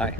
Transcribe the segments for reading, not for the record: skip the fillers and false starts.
Hi.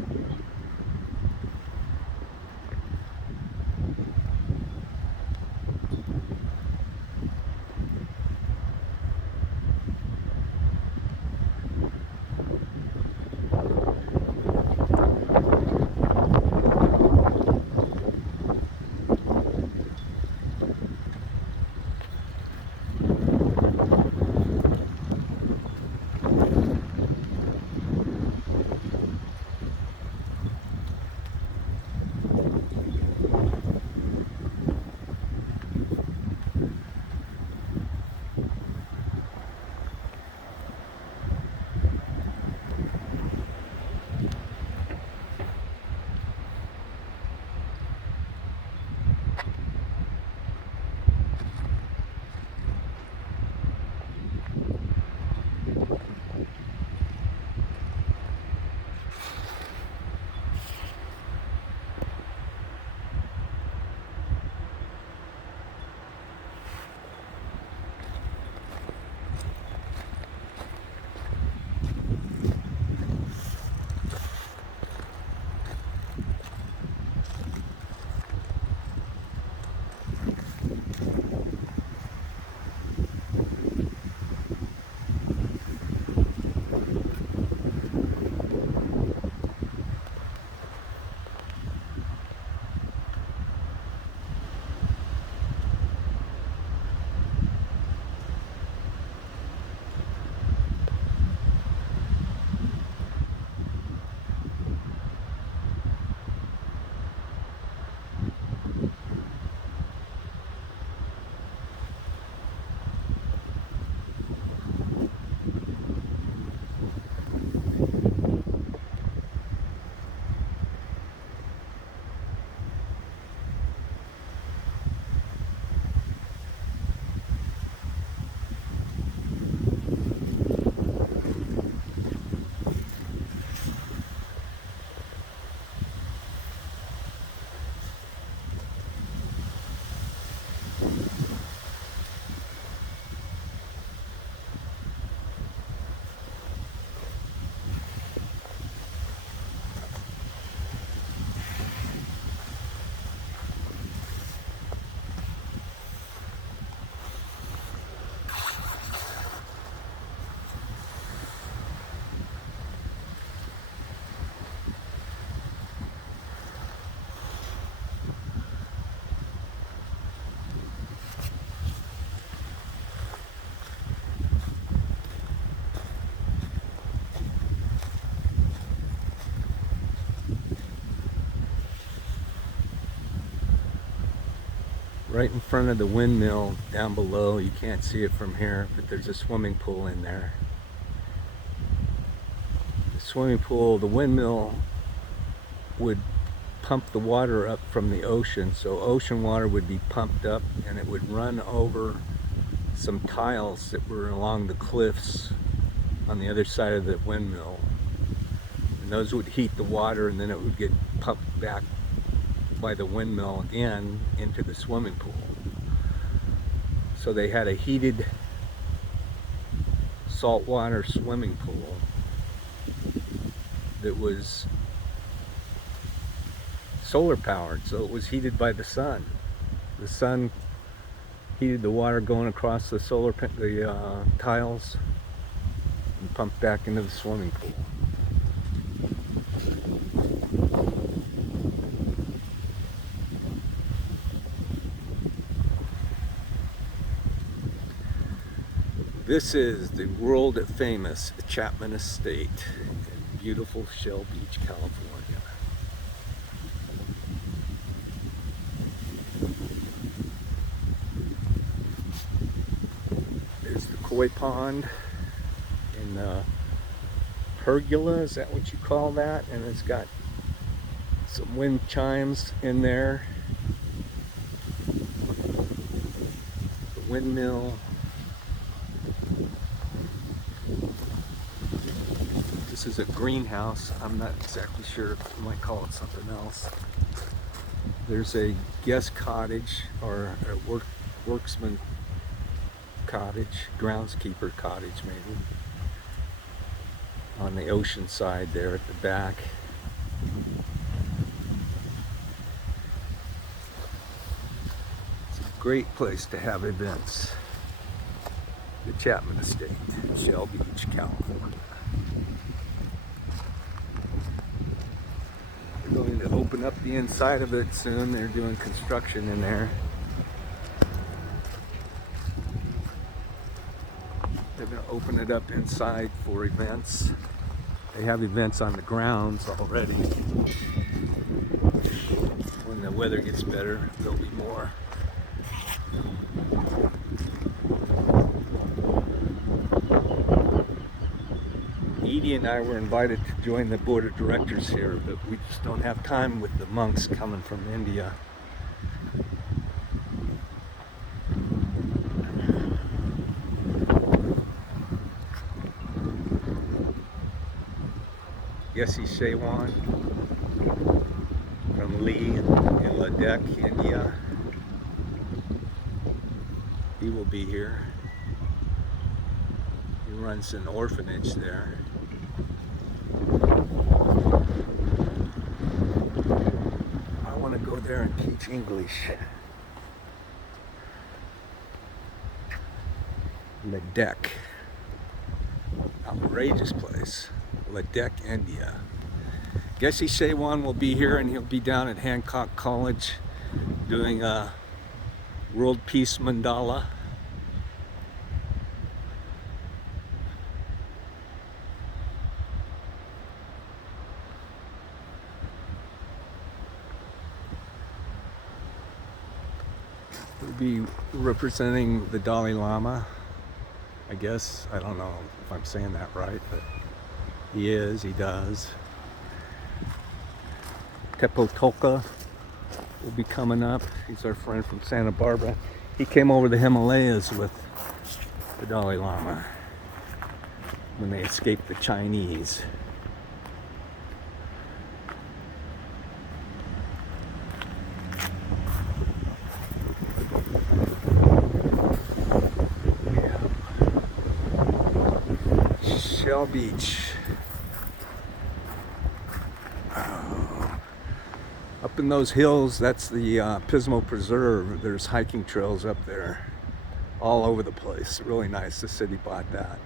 Right in front of the windmill down below, you can't see it from here, but there's a swimming pool in there. The swimming pool, the windmill would pump the water up from the ocean, so ocean water would be pumped up and it would run over some tiles that were along the cliffs on the other side of the windmill. And those would heat the water, and then it would get pumped back by the windmill again into the swimming pool. So they had a heated saltwater swimming pool that was solar powered, so it was heated by the sun. The sun heated the water going across the tiles and pumped back into the swimming pool. This is the world famous Chapman Estate in beautiful Shell Beach, California. There's the koi pond in pergola, is that what you call that? And it's got some wind chimes in there. The windmill. This is a greenhouse. I'm not exactly sure. You might call it something else. There's a guest cottage, or a worksman cottage, groundskeeper cottage maybe, on the ocean side there at the back. It's a great place to have events. The Chapman Estate, Shell Beach, California. They're going to open up the inside of it soon. They're doing construction in there. They're going to open it up inside for events. They have events on the grounds already. When the weather gets better, there'll be more. Edie and I were invited to join the board of directors here, but we just don't have time with the monks coming from India. Yessi Shewan from Lee in Ladakh, India. He will be here. He runs an orphanage there. I want to go there and teach English. Ladakh. Outrageous place. Ladakh, India. Yessi Shewan will be here, and he'll be down at Hancock College doing a World Peace Mandala. He'll be representing the Dalai Lama, I guess. I don't know if I'm saying that right, but he does. Tepo Tolka will be coming up. He's our friend from Santa Barbara. He came over the Himalayas with the Dalai Lama when they escaped the Chinese. Shell Beach. Up in those hills, that's the Pismo Preserve. There's hiking trails up there all over the place. Really nice. The city bought that.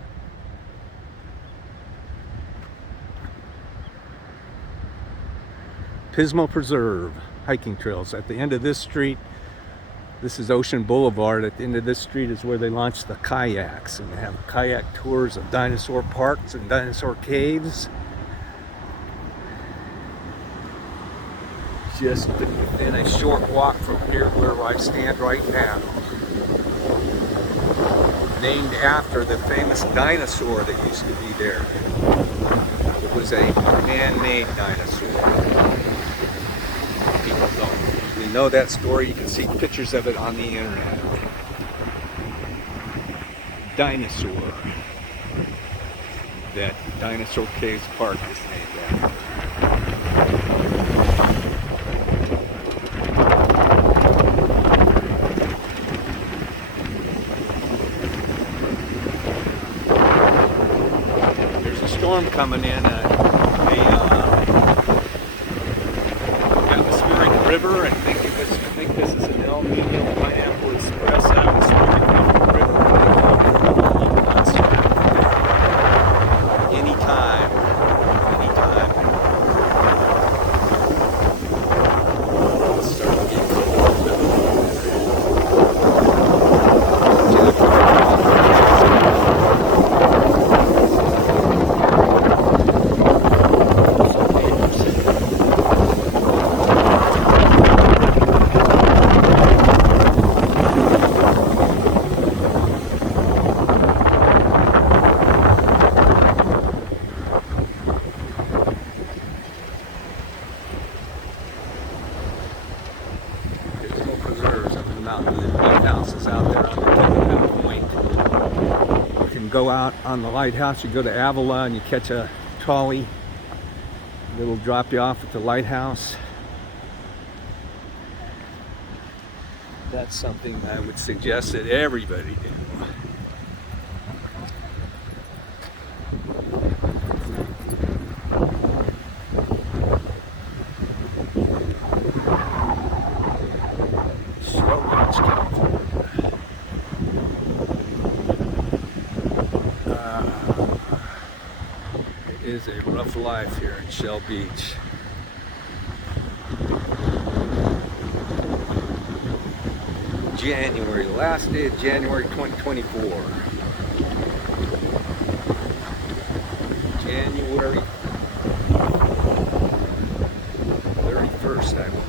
Pismo Preserve, hiking trails. At the end of this street, this is Ocean Boulevard. At the end of this street is where they launched the kayaks, and they have kayak tours of dinosaur parks and dinosaur caves. Just within a short walk from here where I stand right now. Named after the famous dinosaur that used to be there. It was a man-made dinosaur. People don't usually know that story. You can see pictures of it on the internet. Dinosaur. That Dinosaur Caves Park is named after. Storm coming in, atmospheric river. I think this is an El Nino Pineapple Express atmospheric river. Anytime. It's starting to get cold. Go out on the lighthouse, you go to Avila and you catch a trolley. It'll drop you off at the lighthouse. That's something I would suggest that everybody do. Shell Beach, California. It is a rough life here in Shell Beach. January, last day of January 2024. January 31st, I believe.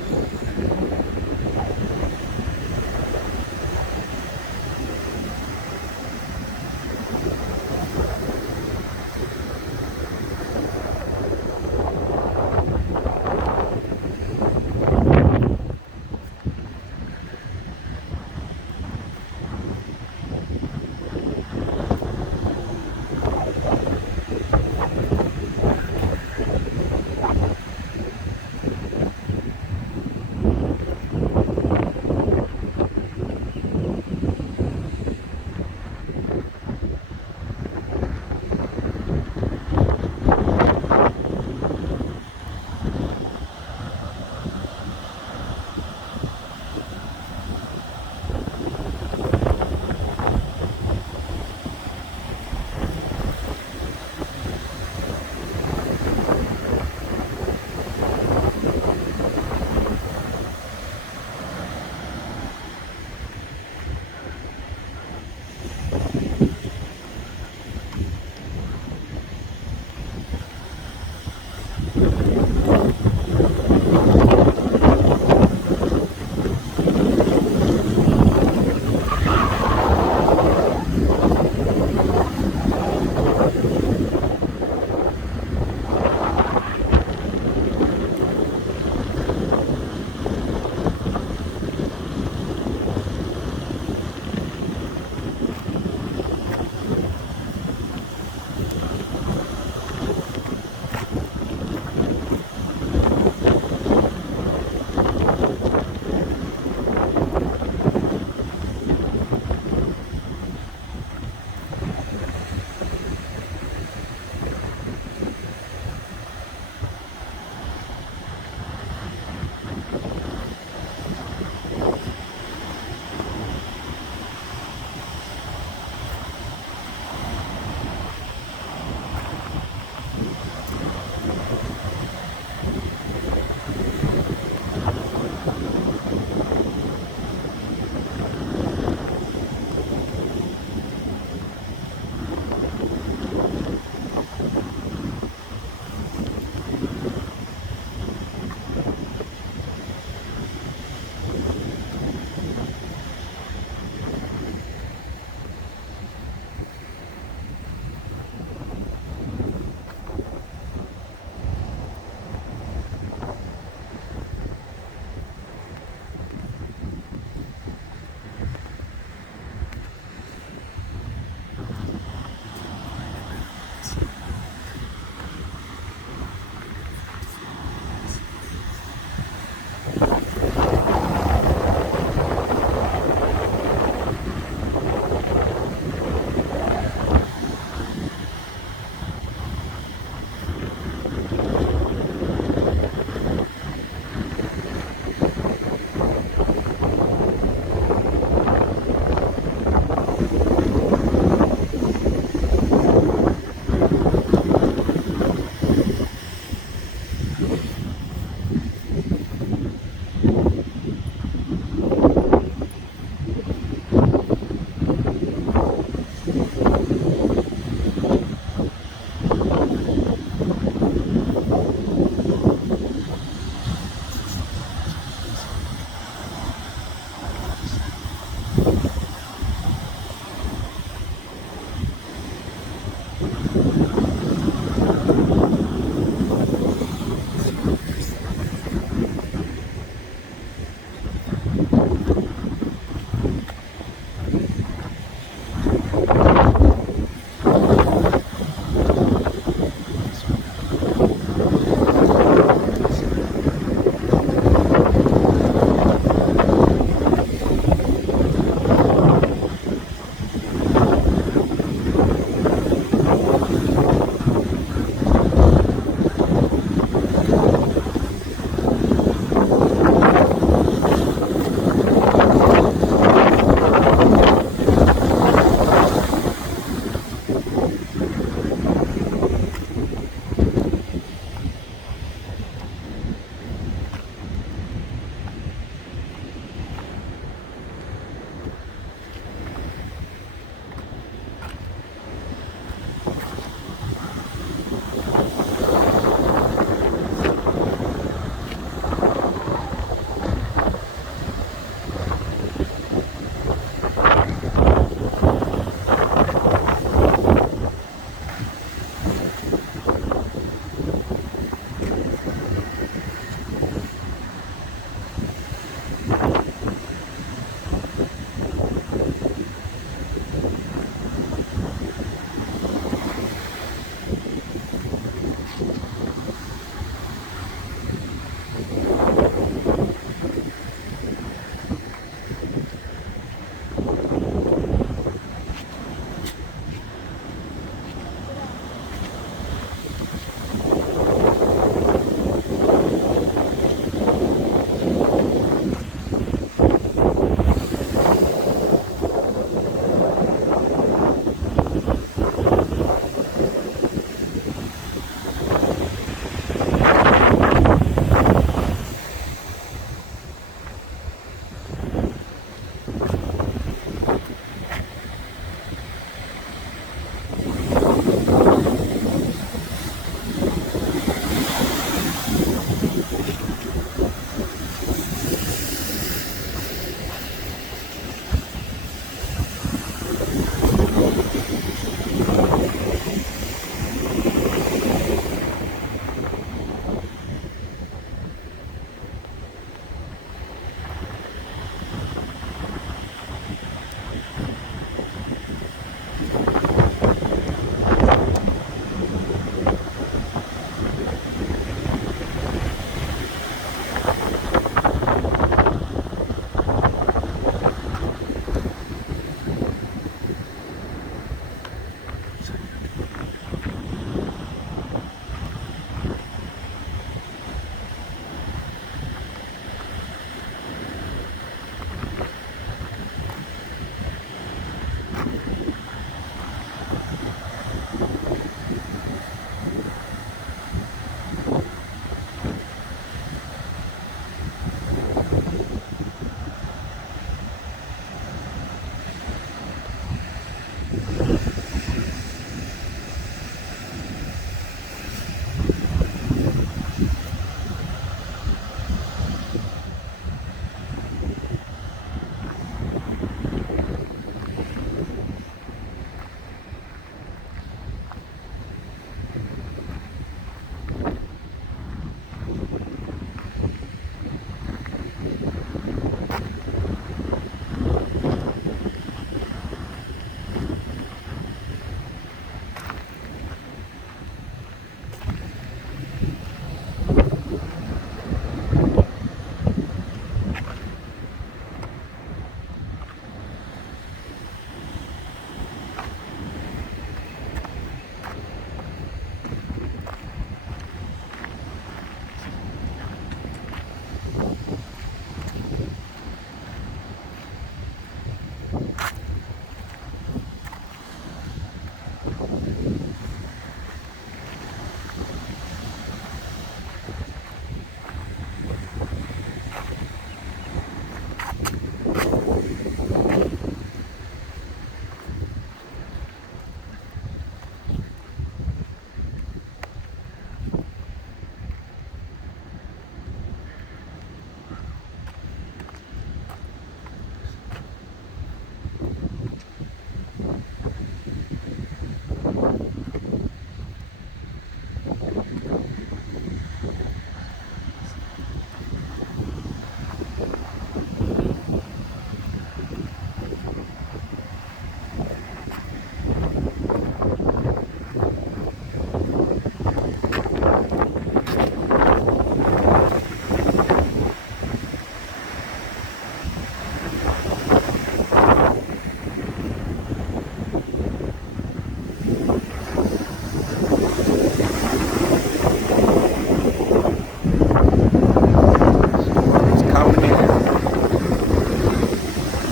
It's coming in.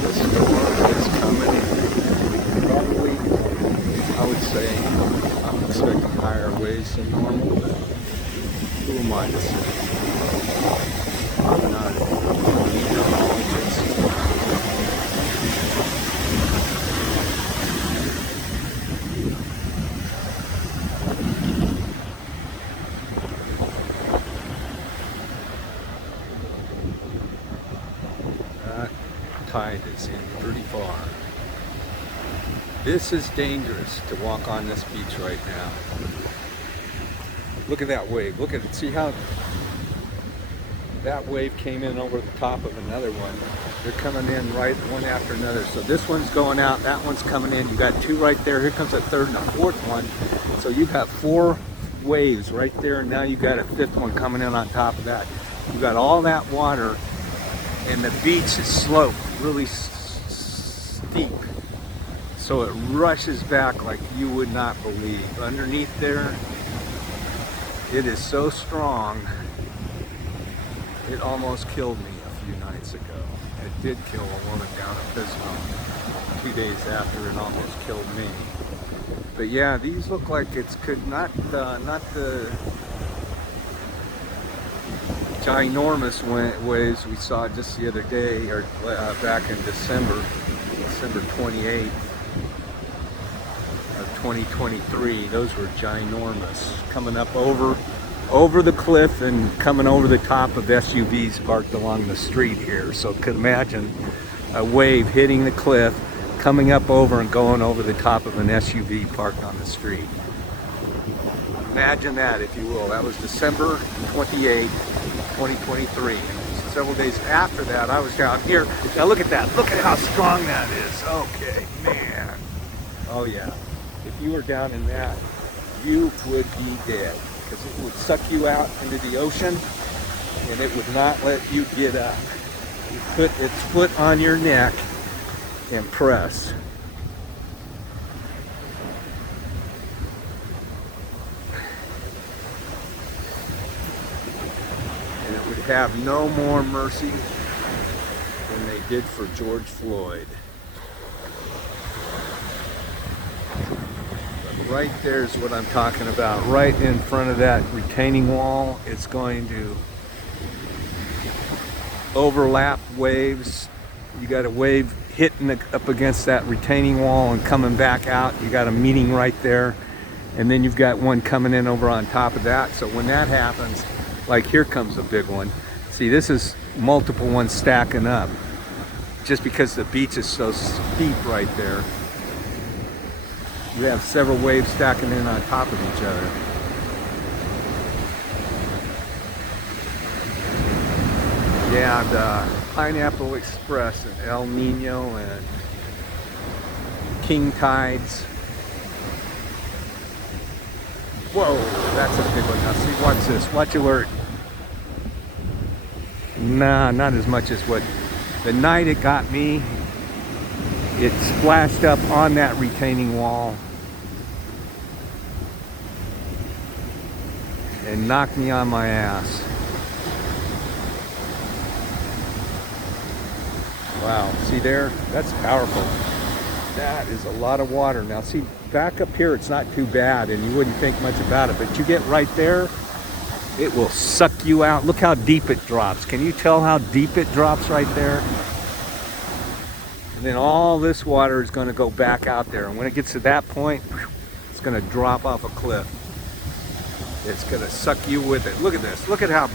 The storm is coming in. Probably, I would say, I'm expecting higher waves than normal, but who am I to say? I'm not a meteorologist. That tide is in pretty far. This is dangerous to walk on this beach right now. Look at that wave. Look at it. See how that wave came in over the top of another one. They're coming in right one after another. So this one's going out, that one's coming in. You got two right there. Here comes a third and a fourth one. So you got four waves right there, and now you got a fifth one coming in on top of that. You got all that water, and the beach is sloped, really steep. So it rushes back like you would not believe. Underneath there, it is so strong, it almost killed me a few nights ago. It did kill a woman down at Pismo 2 days after it almost killed me. But yeah, these look like it's not the ginormous waves we saw just the other day, or back in December 28th of 2023. Those were ginormous, coming up over the cliff and coming over the top of SUVs parked along the street here. So could imagine a wave hitting the cliff, coming up over and going over the top of an SUV parked on the street. Imagine that, if you will. That was December 28th, 2023. Several days after that, I was down here. Now look at that. Look at how strong that is. Okay, man. Oh yeah. If you were down in that, you would be dead, because it would suck you out into the ocean and it would not let you get up. You put its foot on your neck and press. And it would have no more mercy than they did for George Floyd. But right there's what I'm talking about. Right in front of that retaining wall, it's going to overlap waves. You got a wave hitting up against that retaining wall and coming back out. You got a meeting right there, and then you've got one coming in over on top of that. So when that happens, like here comes a big one. See, this is multiple ones stacking up, just because the beach is so steep right there. We have several waves stacking in on top of each other. Yeah, the Pineapple Express and El Nino and King Tides. Whoa, that's a big one. Now see, watch this. Watch alert. Nah, not as much as what the night it got me. It splashed up on that retaining wall and knocked me on my ass. Wow, see there? That's powerful. That is a lot of water. Now see, back up here it's not too bad and you wouldn't think much about it, but you get right there, it will suck you out. Look how deep it drops. Can you tell how deep it drops right there? And then all this water is going to go back out there. And when it gets to that point, it's going to drop off a cliff. It's going to suck you with it. Look at this. Look at how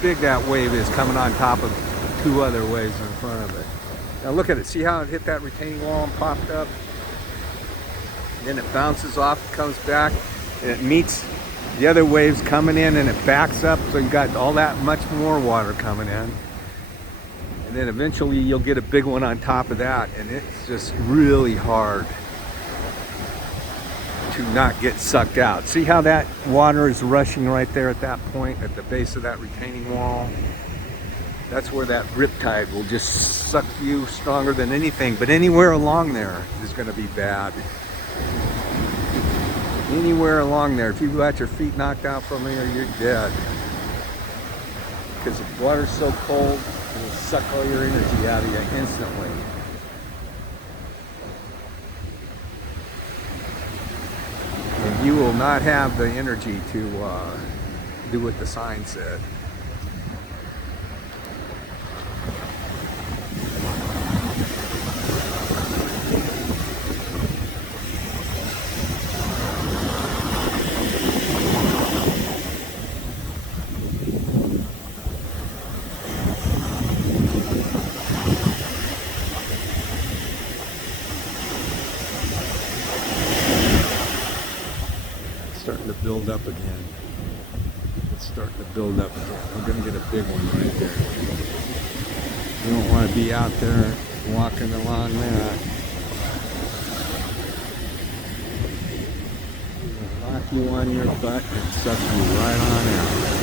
big that wave is coming on top of two other waves in front of it. Now look at it. See how it hit that retaining wall and popped up? And then it bounces off, comes back, and it meets the other waves coming in and it backs up. So you got all that much more water coming in. And then eventually you'll get a big one on top of that. And it's just really hard to not get sucked out. See how that water is rushing right there at that point, at the base of that retaining wall? That's where that riptide will just suck you stronger than anything. But anywhere along there is going to be bad. Anywhere along there, if you've got your feet knocked out from there, you're dead. Because the water's so cold, it'll suck all your energy out of you instantly. And you will not have the energy to do what the sign said. Starting to build up again. It's starting to build up again. We're going to get a big one right there. You don't want to be out there walking along that. It'll knock you on your butt and suck you right on out.